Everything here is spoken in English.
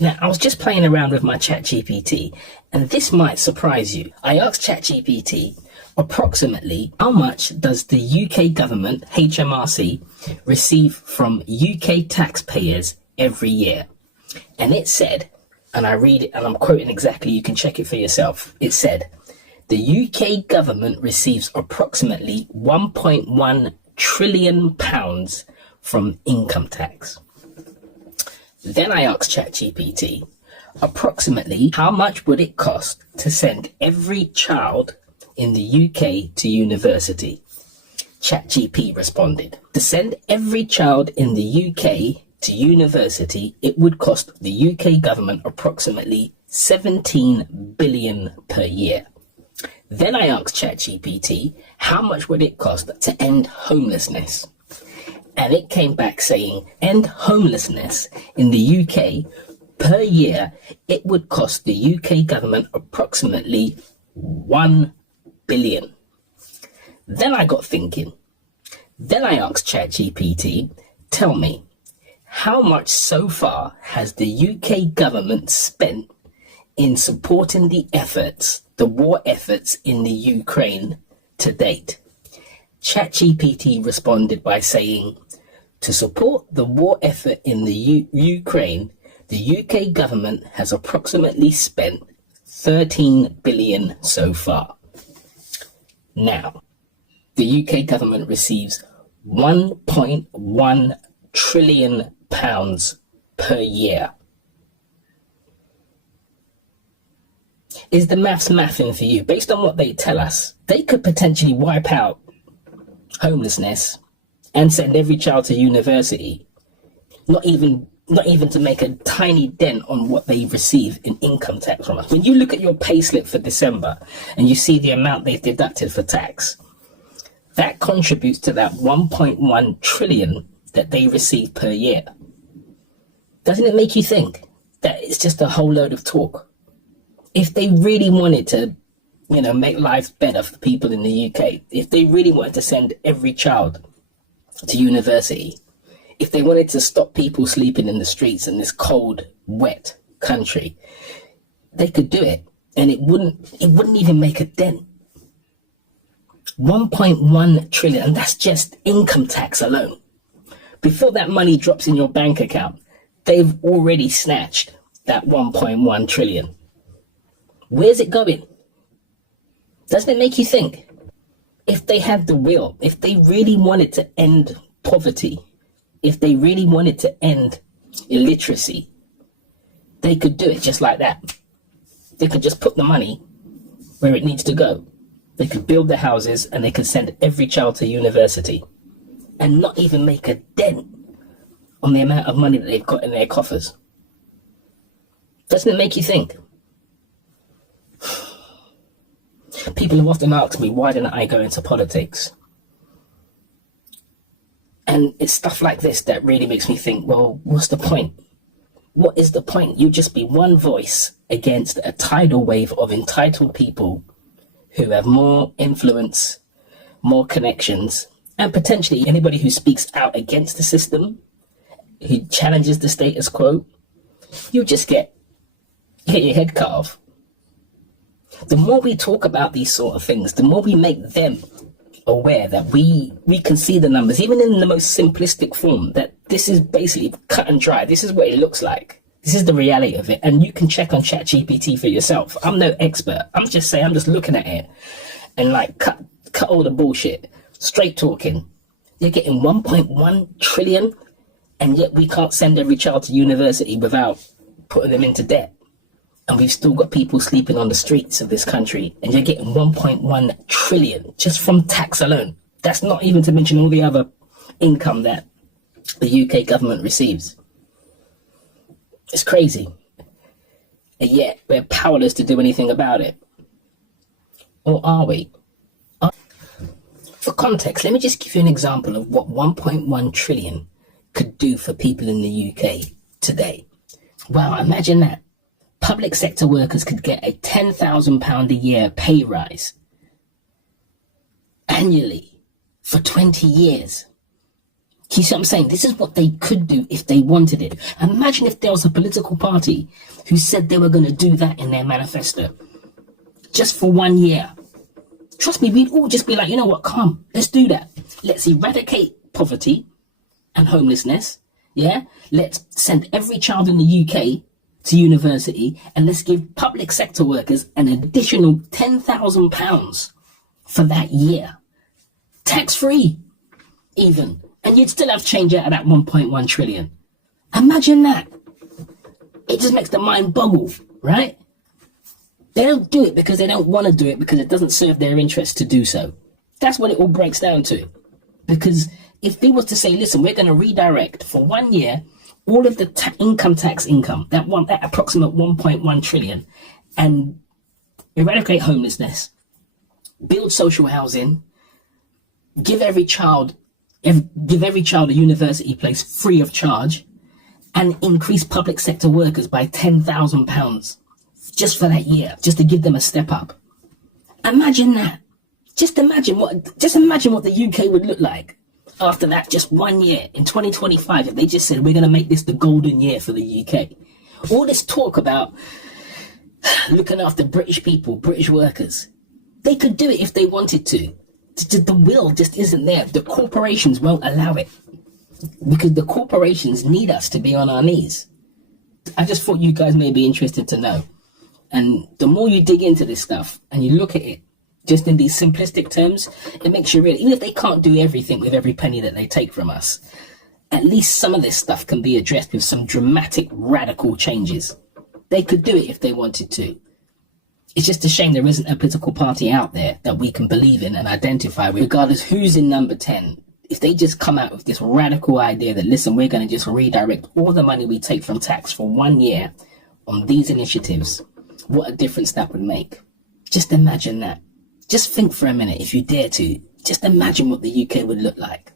Now, I was just playing around with my ChatGPT, and this might surprise you. I asked ChatGPT, approximately how much does the UK government, HMRC, receive from UK taxpayers every year? And it said, and I read it and I'm quoting exactly, you can check it for yourself. It said, the UK government receives approximately £1.1 trillion from income tax. Then I asked ChatGPT, approximately how much would it cost to send every child in the UK to university? ChatGPT responded, to send every child in the UK to university, it would cost the UK government approximately 17 billion per year. Then I asked ChatGPT, how much would it cost to end homelessness? And it came back saying, end homelessness in the UK per year, it would cost the UK government approximately 1 billion. Then I got thinking. Then I asked ChatGPT, tell me, how much so far has the UK government spent in supporting the war efforts in the Ukraine to date? ChatGPT responded by saying, to support the war effort in the Ukraine, the UK government has approximately spent 13 billion so far. Now, the UK government receives 1.1 trillion pounds per year. Is the maths mathing for you? Based on what they tell us, they could potentially wipe out homelessness and send every child to university, not even to make a tiny dent on what they receive in income tax from us. When you look at your payslip for December and you see the amount they've deducted for tax, that contributes to that 1.1 trillion that they receive per year. Doesn't it make you think that it's just a whole load of talk? If they really wanted to, make life better for people in the UK, if they really wanted to send every child to university, if they wanted to stop people sleeping in the streets in this cold, wet country, they could do it, and it wouldn't even make a dent. 1.1 trillion, and that's just income tax alone. Before that money drops in your bank account, they've already snatched that 1.1 trillion. Where's it going? Doesn't it make you think? If they had the will, if they really wanted to end poverty, if they really wanted to end illiteracy, they could do it just like that. They could just put the money where it needs to go. They could build the houses and they could send every child to university and not even make a dent on the amount of money that they've got in their coffers. Doesn't it make you think? People have often asked me, why didn't I go into politics? And it's stuff like this that really makes me think, well, what's the point? What is the point? You just be one voice against a tidal wave of entitled people who have more influence, more connections, and potentially anybody who speaks out against the system, who challenges the status quo. You just get your head cut off. The more we talk about these sort of things, the more we make them aware that we can see the numbers, even in the most simplistic form, that this is basically cut and dry. This is what it looks like. This is the reality of it. And you can check on ChatGPT for yourself. I'm no expert. I'm just looking at it and cut all the bullshit. Straight talking. You're getting 1.1 trillion, and yet we can't send every child to university without putting them into debt. And we've still got people sleeping on the streets of this country, and you're getting 1.1 trillion just from tax alone. That's not even to mention all the other income that the UK government receives. It's crazy. And yet we're powerless to do anything about it. Or are we? For context, let me just give you an example of what 1.1 trillion could do for people in the UK today. Well, imagine that. Public sector workers could get a £10,000 a year pay rise annually for 20 years. You see what I'm saying? This is what they could do if they wanted it. Imagine if there was a political party who said they were going to do that in their manifesto. Just for 1 year. Trust me, we'd all just be like, you know what, come, let's do that. Let's eradicate poverty and homelessness. Yeah? Let's send every child in the UK to university, and let's give public sector workers an additional £10,000 for that year. Tax-free, even. And you'd still have change out of that 1.1 trillion. Imagine that. It just makes the mind boggle, right? They don't do it because they don't want to do it because it doesn't serve their interest to do so. That's what it all breaks down to. Because if they was to say, listen, we're going to redirect for 1 year all of the income tax income, that approximate 1.1 trillion, and eradicate homelessness, build social housing, give every child a university place free of charge, and increase public sector workers by £10,000 just for that year, just to give them a step up. Imagine that. Just imagine what the UK would look like after that, just 1 year in 2025, if they just said, we're going to make this the golden year for the UK. All this talk about looking after British people, British workers, they could do it if they wanted to. The will just isn't there. The corporations won't allow it because the corporations need us to be on our knees. I just thought you guys may be interested to know. And the more you dig into this stuff and you look at it just in these simplistic terms, it makes you realize, even if they can't do everything with every penny that they take from us, at least some of this stuff can be addressed with some dramatic, radical changes. They could do it if they wanted to. It's just a shame there isn't a political party out there that we can believe in and identify with, regardless who's in number 10. If they just come out with this radical idea that, listen, we're going to just redirect all the money we take from tax for 1 year on these initiatives, what a difference that would make. Just imagine that. Just think for a minute, if you dare to, just imagine what the UK would look like.